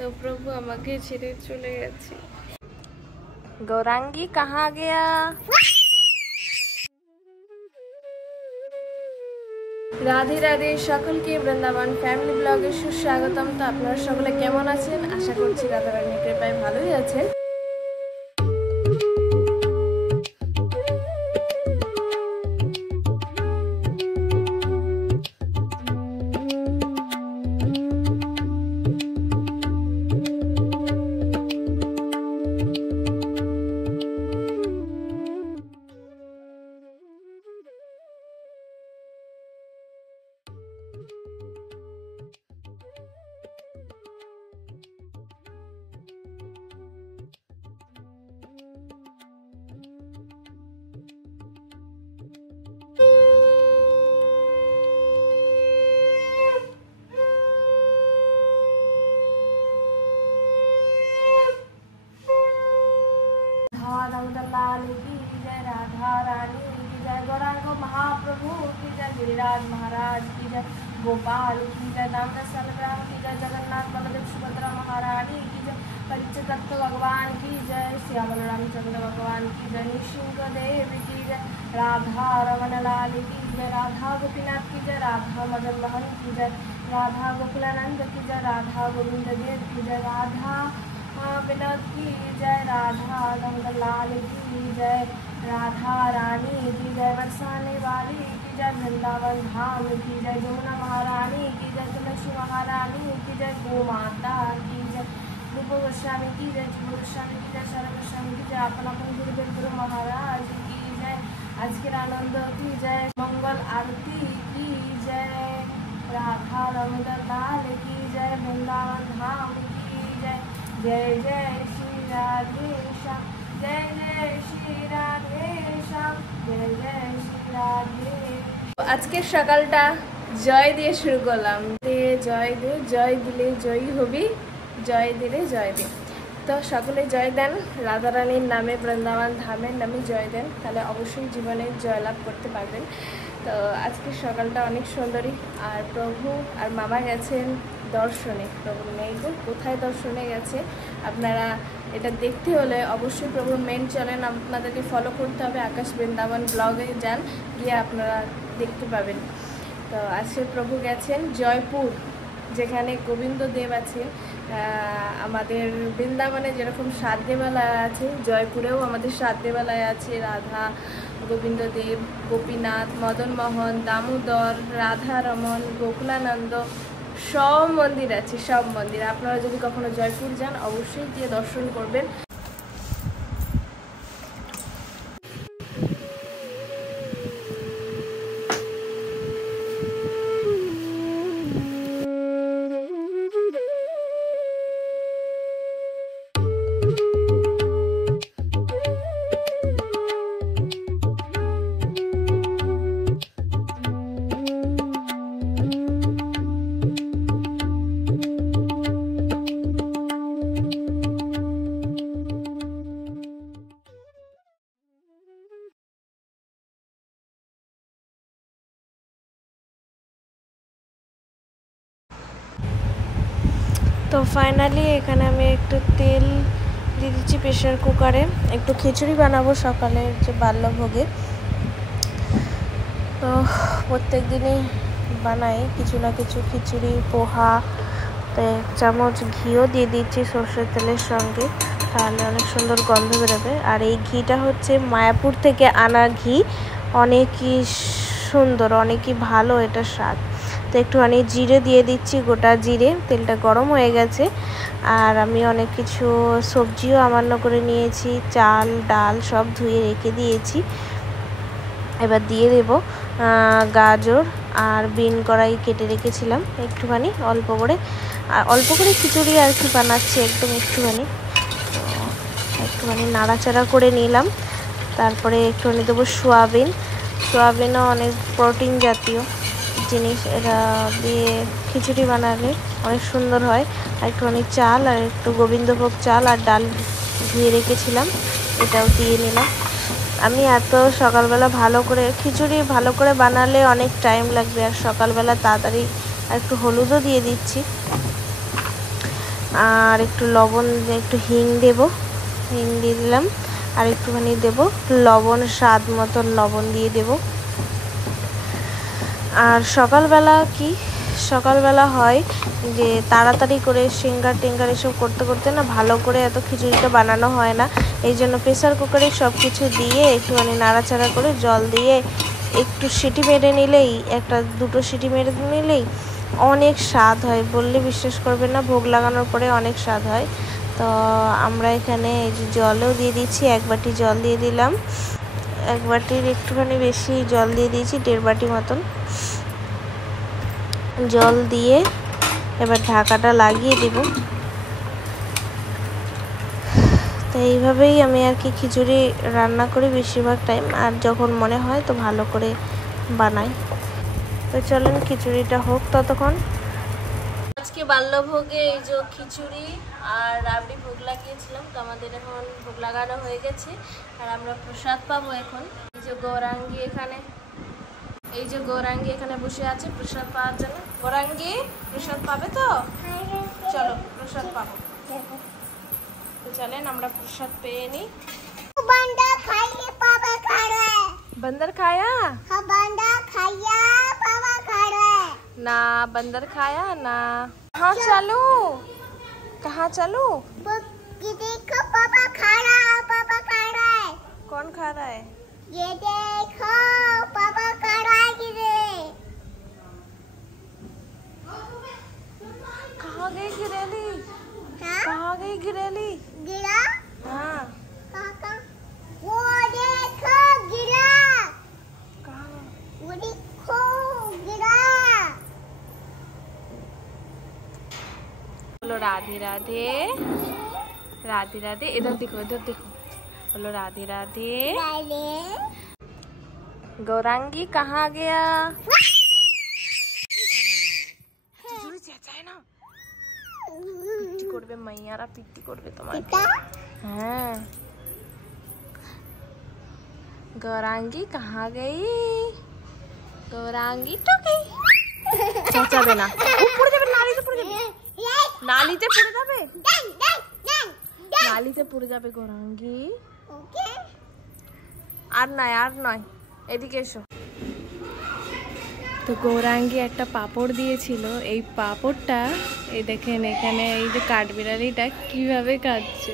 তো প্রভু আমাকে ছেড়ে চলে গেছে। গৌরাঙ্গী কাহা গয়া? রাধে রাধে সকলকে বৃন্দাবন ফ্যামিলি ব্লগে সুস্বাগতম। তো আপনারা সকলে কেমন আছেন? আশা করছি রাধারানীর কৃপায় ভালোই আছেন। लाल की जय, राधा रानी की जय, गौरांग महाप्रभु की जय, गिरिराज महाराज की जय, गोपाल की जय, दामोदर बलराम की जय, जगन्नाथ बलदेव सुभद्रा महारानी की जय, परिचकत्व भगवान की जय, श्यामल रामचंद्र भगवान की जय, निशिंग देव की जय, राधा रमन लाल की जय, राधा गोपीनाथ की जय, राधा मदन मोहन की जय, राधा गोकुलानंद की जय, राधा गोविंद देव की जय, राधा विनोद की जय, राधा दामोदर लाल की जय, राधा रानी की जय, बरसाने वाली की जय, वृंदावन धाम की जय, जमुना महारानी की जय, तुलसी महारानी की जय, गो माता की जय, रूप गोस्वामी की जय, जीव गोस्वामी की जय, शरण गोस्वामी की जय, अपन अपन गुरुदेव गुरु महाराज की जय, आज के आनंद की जय, मंगल आरती की जय, राधा दामोदर लाल की जय, वृंदावन धाम की जय, जय जय श्री राधे श्याम, जय जय श्री राधे श्याम, जय जय श्री राधे। আজকের সকালটা জয় দিয়ে শুরু করলাম। জয় দে, জয় দিলে জয়ী হবি, জয় দিলে জয় দে। তো সকলে জয় দেন, রাধারানীর নামে, বৃন্দাবন ধামের নামে জয় দেন, তাহলে অবশ্যই জীবনে জয়লাভ করতে পারবেন। তো আজকের সকালটা অনেক সুন্দরী। আর প্রভু আর মামা গেছেন দর্শনে। প্রভুর মেয়েকে কোথায় দর্শনে গেছে আপনারা এটা দেখতে হলে অবশ্যই প্রভুর মেন চ্যানেল আপনাদেরকে ফলো করতে হবে। আকাশ বৃন্দাবন ব্লগে যান, গিয়ে আপনারা দেখতে পাবেন। তো আজকে প্রভু গেছেন জয়পুর, যেখানে গোবিন্দ দেব আছে। আমাদের বৃন্দাবনে যেরকম সাধ্যেবেলায় আছে, জয়পুরেও আমাদের সাধ্যেবেলায় আছে রাধা গোবিন্দ দেব, গোপীনাথ, মদন মোহন, দামোদর, রাধা রমন, গোকুলানন্দ, সব মন্দির আছে, সব মন্দির। আপনারা যদি কখনো জয়পুর যান অবশ্যই গিয়ে দর্শন করবেন। তো ফাইনালি এখানে আমি একটু তেল দিয়ে দিচ্ছি প্রেশার কুকারে, একটু খিচুড়ি বানাবো সকালের যে বাল্যভোগে। তো প্রত্যেক দিনই বানাই কিছু না কিছু, খিচুড়ি, পোহা। তো এক চামচ ঘিও দিয়ে দিচ্ছি সর্ষের তেলের সঙ্গে, তাহলে অনেক সুন্দর গন্ধ বেরোবে। আর এই ঘিটা হচ্ছে মায়াপুর থেকে আনা ঘি, অনেকই সুন্দর, অনেকই ভালো এটা স্বাদ। তো একটুখানি জিরে দিয়ে দিচ্ছি, গোটা জিরে। তেলটা গরম হয়ে গেছে। আর আমি অনেক কিছু সবজিও আমান্য করে নিয়েছি, চাল ডাল সব ধুয়ে রেখে দিয়েছি। এবার দিয়ে দেব গাজর আর বিন কড়াই কেটে রেখেছিলাম একটুখানি, অল্প করে। আর অল্প করে খিচুড়ি আর কি বানাচ্ছি, একদম একটুখানি। তো একটুখানি নাড়াচাড়া করে নিলাম। তারপরে একটুখানি দেবো সোয়াবিন। সোয়াবিনও অনেক প্রোটিন জাতীয় জিনিস, এটা দিয়ে খিচুড়ি বানালে অনেক সুন্দর হয়। আর একটুখানি চাল আর একটু গোবিন্দভোগ চাল আর ডাল ধুয়ে রেখেছিলাম, এটাও দিয়ে নিলাম। আমি এত সকালবেলা ভালো করে খিচুড়ি ভালো করে বানালে অনেক টাইম লাগবে, আর সকালবেলা তাড়াতাড়ি। আর একটু হলুদও দিয়ে দিচ্ছি। আর একটু লবণ, একটু হিং দেব, হিং দিয়ে দিলাম, আর একটুখানি দেব লবণ, স্বাদ মতন লবণ দিয়ে দেব। আর সকালবেলা হয় যে তাড়াতাড়ি করে সিঙ্গার টিঙ্গার এসব করতে করতে না ভালো করে এত খিচুড়িটা বানানো হয় না। এই জন্য প্রেসার কুকারে সব কিছু দিয়ে একটুখানি নাড়াচাড়া করে জল দিয়ে একটু সিটি মেরে নিলেই, একটা দুটো সিটি মেরে নিলেই অনেক স্বাদ হয়, বললে বিশ্বাস করবে না, ভোগ লাগানোর পরে অনেক স্বাদ হয়। তো আমরা এখানে এই যে জলও দিয়ে দিচ্ছি, 1 বাটি জল দিয়ে দিলাম, 1 বাটির একটুখানি বেশি জল দিয়ে দিয়েছি, 1.5 বাটি মতন জল দিয়ে এবার ঢাকাটা লাগিয়ে দেব। তো এইভাবেই আমি আর কি খিচুড়ি রান্না করি বেশিরভাগ টাইম, আর যখন মনে হয় তো ভালো করে বানাই। তো চলেন খিচুড়িটা হোক ততক্ষণ। আজকে বাল্যভোগে এই যে খিচুড়ি আর রাবড়ি ভোগ লাগিয়েছিলাম, তো আমাদের এখন ভোগ লাগানো হয়ে গেছে আর আমরা প্রসাদ পাবো এখন। এই যে গৌরাঙ্গী এখানে বসে আছে প্রসাদ পাওয়ার জন্য। গৌরাঙ্গী প্রসাদ পাবে তো? চলো প্রসাদ পাবো। তো চলেন আমরা প্রসাদ পেয়ে নিই। बंदर खाया? हाँ, बंदर खाया, पापा खा रहे ना, बंदर खाया ना। कहाँ चलूं? देखो पापा खा रहा है, पापा खा रहा है। कौन खा रहा है? ये देखो पापा खा रहा है। कहाँ गई गिरेली? कहाँ गई गिरेली? गिरा? हाँ। कहाँ? वो देखो गिरा। कहाँ? वो देखो गिरा। बोलो राधे राधे, राधे राधे। इधर देखो बोलो राधे राधे। गौरांगी कहाँ गया? ना পিটি করবে, মাইয়ারা পিটি করবে তোমাকে। হ্যাঁ, गौरांगी कहाँ गई? गौरांगी तो गई। चाचा देना পড়ে যাবে, নালিতে পড়ে যাবে, নালিতে পড়ে যাবে, নালিতে পড়ে যাবে গৌরাঙ্গী। আর নয় এদিকে এসো। তো গৌরাঙ্গী একটা পাপড় দিয়েছিল, এই পাপড়টা এই দেখেন এখানে এই যে কাঠবিড়ালিটা কিভাবে কাটছে।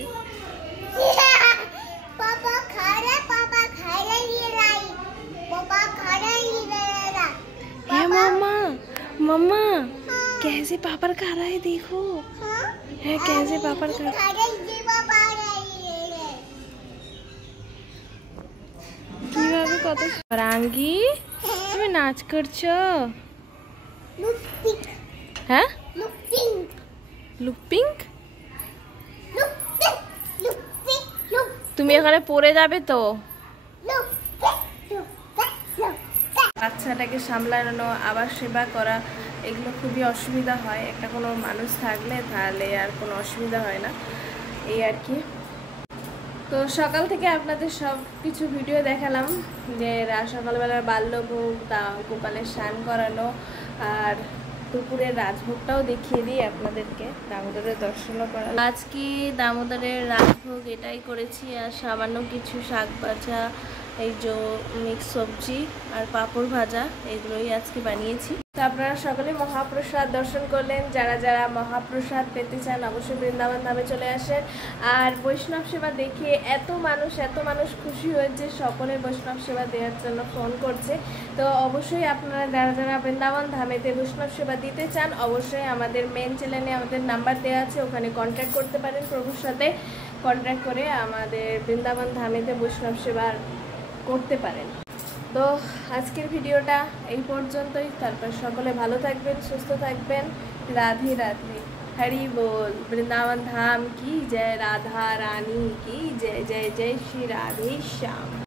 मम्मा कैसे पापड़ खा रहा है, देखो है कैसे पापड़ खा रहा है। কিভাবে কত গৌরাঙ্গী তুমি নাচ করছো? হ্যাঁ, লুক পিঙ্ক। তুমি এখানে পড়ে যাবে তো। বাচ্চাটাকে সামলানো, আবার সেবা করা, এগুলো খুবই অসুবিধা হয়। একটা কোনো মানুষ থাকলে তাহলে আর কোনো অসুবিধা হয় না, এই আর কি। তো সকাল থেকে আপনাদের সব কিছু ভিডিও দেখালাম, যে সকালবেলার বাল্যভোগ, গোপালের স্নান করানো, আর দুপুরের রাজভোগটাও দেখিয়ে দিই আপনাদেরকে, দামোদরের দর্শনও করা। আজকে দামোদরের রাজভোগ এটাই করেছি, আর সামান্য কিছু শাক ভাজা, এই যে মিক্স সবজি আর পাঁপড় ভাজা, এগুলোই আজকে বানিয়েছি। তো আপনারা সকলে মহাপ্রসাদ দর্শন করলেন। যারা যারা মহাপ্রসাদ পেতে চান অবশ্যই বৃন্দাবন ধামে চলে আসেন। আর বৈষ্ণব সেবা দেখে এত মানুষ খুশি হয়েছে, সকলে বৈষ্ণব সেবা দেওয়ার জন্য ফোন করছে। তো অবশ্যই আপনারা যারা যারা বৃন্দাবন ধামেতে বৈষ্ণব সেবা দিতে চান অবশ্যই আমাদের মেন চ্যানেলে আমাদের নাম্বার দেওয়া আছে, ওখানে কন্ট্যাক্ট করতে পারেন। প্রভুর সাথে কন্ট্যাক্ট করে আমাদের বৃন্দাবন ধামেতে বৈষ্ণব সেবা করতে পারেন। তো আজকের ভিডিওটা এই পর্যন্তই। তারপর সকলে ভালো থাকবেন, সুস্থ থাকবেন। রাধে রাধে, हरि बोल। वृंदावन धाम की जय, राधा रानी की जय। जय जय श्री राधे श्याम।